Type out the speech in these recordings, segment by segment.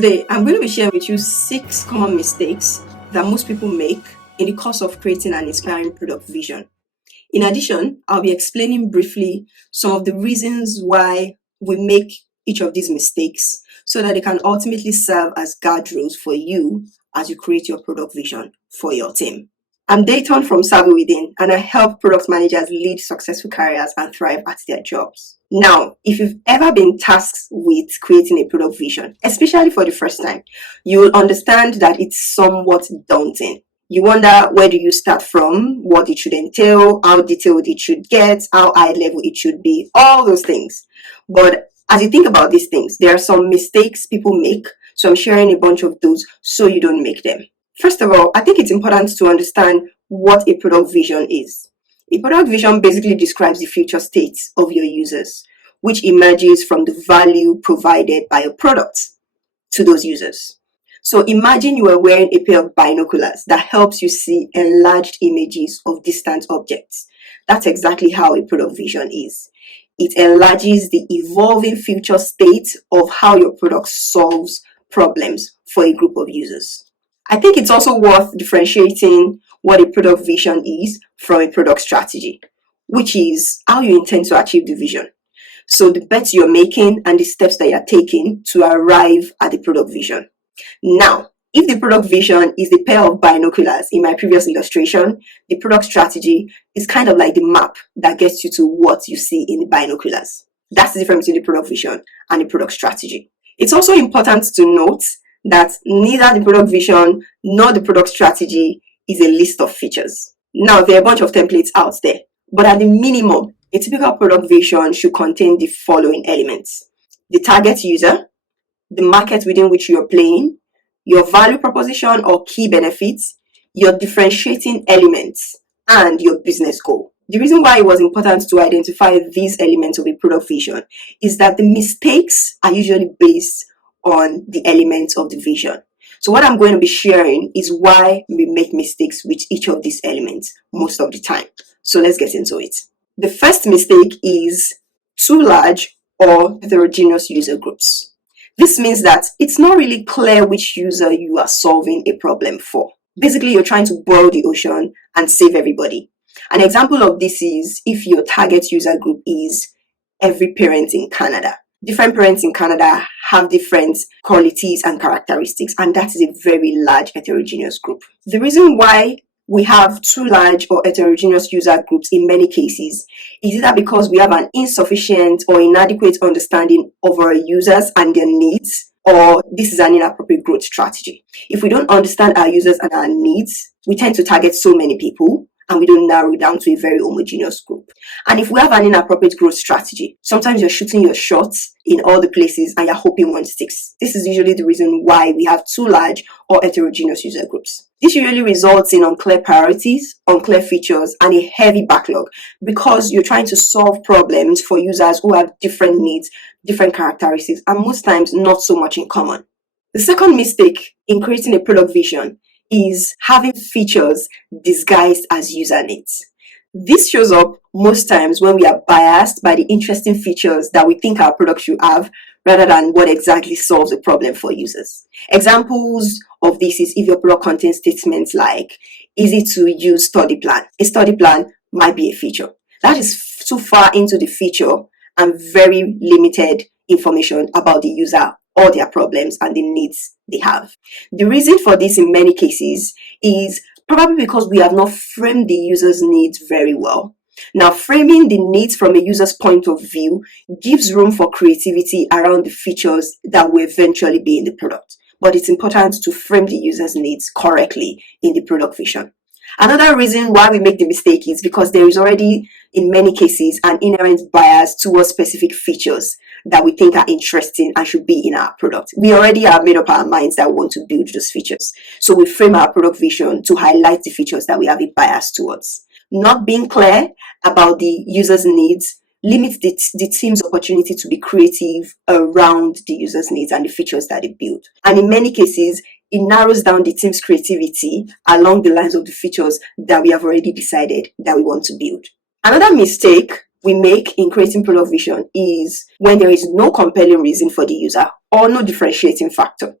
Today, I'm going to be sharing with you 6 common mistakes that most people make in the course of creating an inspiring product vision. In addition, I'll be explaining briefly some of the reasons why we make each of these mistakes so that they can ultimately serve as guardrails for you as you create your product vision for your team. I'm Dayton from Savvy Within, and I help product managers lead successful careers and thrive at their jobs. Now, if you've ever been tasked with creating a product vision, especially for the first time, you will understand that it's somewhat daunting. You wonder, where do you start from, what it should entail, how detailed it should get, how high level it should be, all those things. But as you think about these things, there are some mistakes people make, so I'm sharing a bunch of those so you don't make them. First of all, I think it's important to understand what a product vision is. A product vision basically describes the future state of your users, which emerges from the value provided by a product to those users. So imagine you are wearing a pair of binoculars that helps you see enlarged images of distant objects. That's exactly how a product vision is. It enlarges the evolving future state of how your product solves problems for a group of users. I think it's also worth differentiating what a product vision is from a product strategy, which is how you intend to achieve the vision. So the bets you're making and the steps that you're taking to arrive at the product vision. Now, if the product vision is the pair of binoculars in my previous illustration, the product strategy is kind of like the map that gets you to what you see in the binoculars. That's the difference between the product vision and the product strategy. It's also important to note that neither the product vision nor the product strategy is a list of features. Now, there are a bunch of templates out there, but at the minimum, a typical product vision should contain the following elements: the target user, the market within which you're playing, your value proposition or key benefits, your differentiating elements, and your business goal. The reason why it was important to identify these elements of a product vision is that the mistakes are usually based on the elements of the vision. So what I'm going to be sharing is why we make mistakes with each of these elements most of the time. So let's get into it. The first mistake is too large or heterogeneous user groups. This means that it's not really clear which user you are solving a problem for. Basically, you're trying to boil the ocean and save everybody. An example of this is if your target user group is every parent in Canada. Different parents in Canada have different qualities and characteristics, and that is a very large heterogeneous group. The reason why we have too large or heterogeneous user groups in many cases is either because we have an insufficient or inadequate understanding of our users and their needs, or this is an inappropriate growth strategy. If we don't understand our users and our needs, we tend to target so many people and we don't narrow it down to a very homogeneous group. And if we have an inappropriate growth strategy, sometimes you're shooting your shots in all the places and you're hoping one sticks. This is usually the reason why we have too large or heterogeneous user groups. This usually results in unclear priorities, unclear features, and a heavy backlog because you're trying to solve problems for users who have different needs, different characteristics, and most times not so much in common. The second mistake in creating a product vision is having features disguised as user needs. This shows up most times when we are biased by the interesting features that we think our product should have rather than what exactly solves a problem for users. Examples of this is if your product contains statements like easy to use study plan. A study plan might be a feature. That is too far into the feature and very limited information about the user or their problems and the needs they have. The reason for this in many cases is probably because we have not framed the user's needs very well. Now, framing the needs from a user's point of view gives room for creativity around the features that will eventually be in the product. But it's important to frame the user's needs correctly in the product vision. Another reason why we make the mistake is because there is already, in many cases, an inherent bias towards specific features that we think are interesting and should be in our product. We already have made up our minds that we want to build those features. So we frame our product vision to highlight the features that we have a bias towards. Not being clear about the user's needs limits the team's opportunity to be creative around the user's needs and the features that they build. And in many cases, it narrows down the team's creativity along the lines of the features that we have already decided that we want to build. Another mistake we make in creating product vision is when there is no compelling reason for the user or no differentiating factor.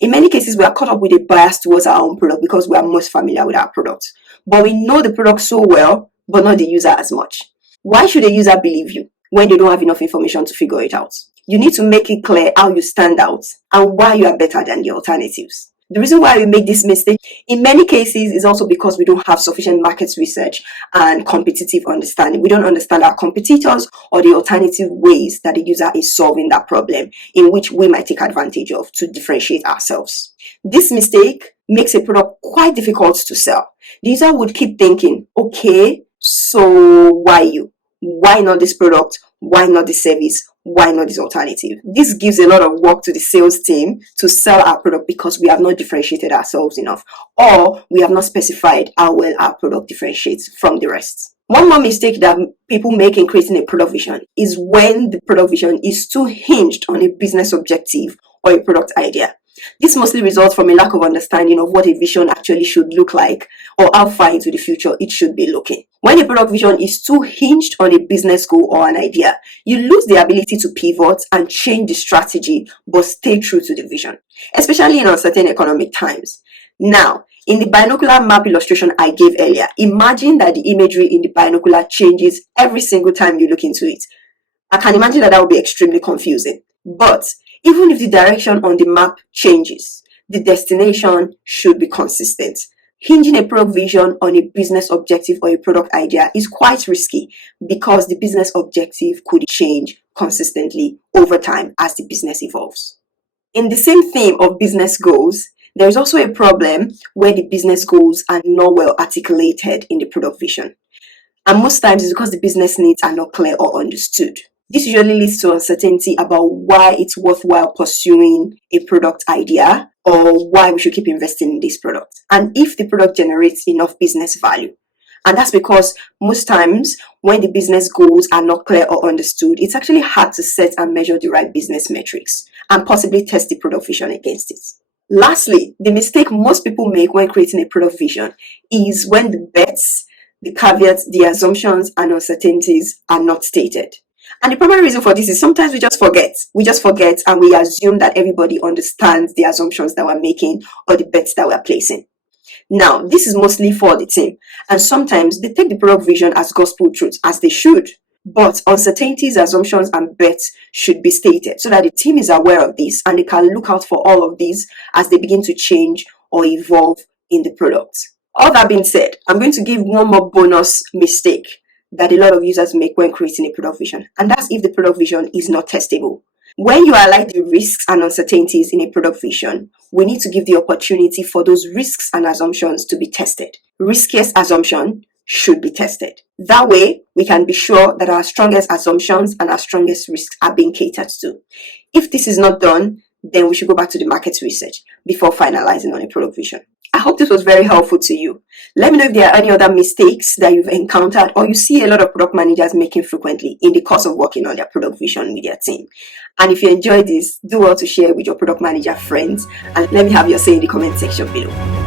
In many cases, we are caught up with a bias towards our own product because we are most familiar with our product. But we know the product so well, but not the user as much. Why should a user believe you when they don't have enough information to figure it out? You need to make it clear how you stand out and why you are better than the alternatives. The reason why we make this mistake in many cases is also because we don't have sufficient market research and competitive understanding. We don't understand our competitors or the alternative ways that the user is solving that problem in which we might take advantage of to differentiate ourselves. This mistake makes a product quite difficult to sell. The user would keep thinking, okay, so why you? Why not this product? Why not this service? Why not this alternative? This gives a lot of work to the sales team to sell our product because we have not differentiated ourselves enough, or we have not specified how well our product differentiates from the rest. One more mistake that people make in creating a product vision is when the product vision is too hinged on a business objective or a product idea. This mostly results from a lack of understanding of what a vision actually should look like or how far into the future it should be looking. When a product vision is too hinged on a business goal or an idea, you lose the ability to pivot and change the strategy but stay true to the vision, especially in uncertain economic times. Now, in the binocular map illustration I gave earlier, imagine that the imagery in the binocular changes every single time you look into it. I can imagine that would be extremely confusing. But even if the direction on the map changes, the destination should be consistent. Hinging a product vision on a business objective or a product idea is quite risky because the business objective could change consistently over time as the business evolves. In the same theme of business goals, there is also a problem where the business goals are not well articulated in the product vision. And most times it's because the business needs are not clear or understood. This usually leads to uncertainty about why it's worthwhile pursuing a product idea or why we should keep investing in this product and if the product generates enough business value. And that's because most times when the business goals are not clear or understood, it's actually hard to set and measure the right business metrics and possibly test the product vision against it. Lastly, the mistake most people make when creating a product vision is when the bets, the caveats, the assumptions, and uncertainties are not stated. And the primary reason for this is sometimes we just forget. We just forget and we assume that everybody understands the assumptions that we're making or the bets that we're placing. Now, this is mostly for the team. And sometimes they take the product vision as gospel truth, as they should. But uncertainties, assumptions, and bets should be stated so that the team is aware of this and they can look out for all of these as they begin to change or evolve in the product. All that being said, I'm going to give one more bonus mistake that a lot of users make when creating a product vision, and that's if the product vision is not testable. When you highlight the risks and uncertainties in a product vision, we need to give the opportunity for those risks and assumptions to be tested. Riskiest assumption should be tested. That way, we can be sure that our strongest assumptions and our strongest risks are being catered to. If this is not done, then we should go back to the market research before finalizing on a product vision. I hope this was very helpful to you. Let me know if there are any other mistakes that you've encountered or you see a lot of product managers making frequently in the course of working on their product vision with their team. And if you enjoyed this, do well to share with your product manager friends and let me have your say in the comment section below.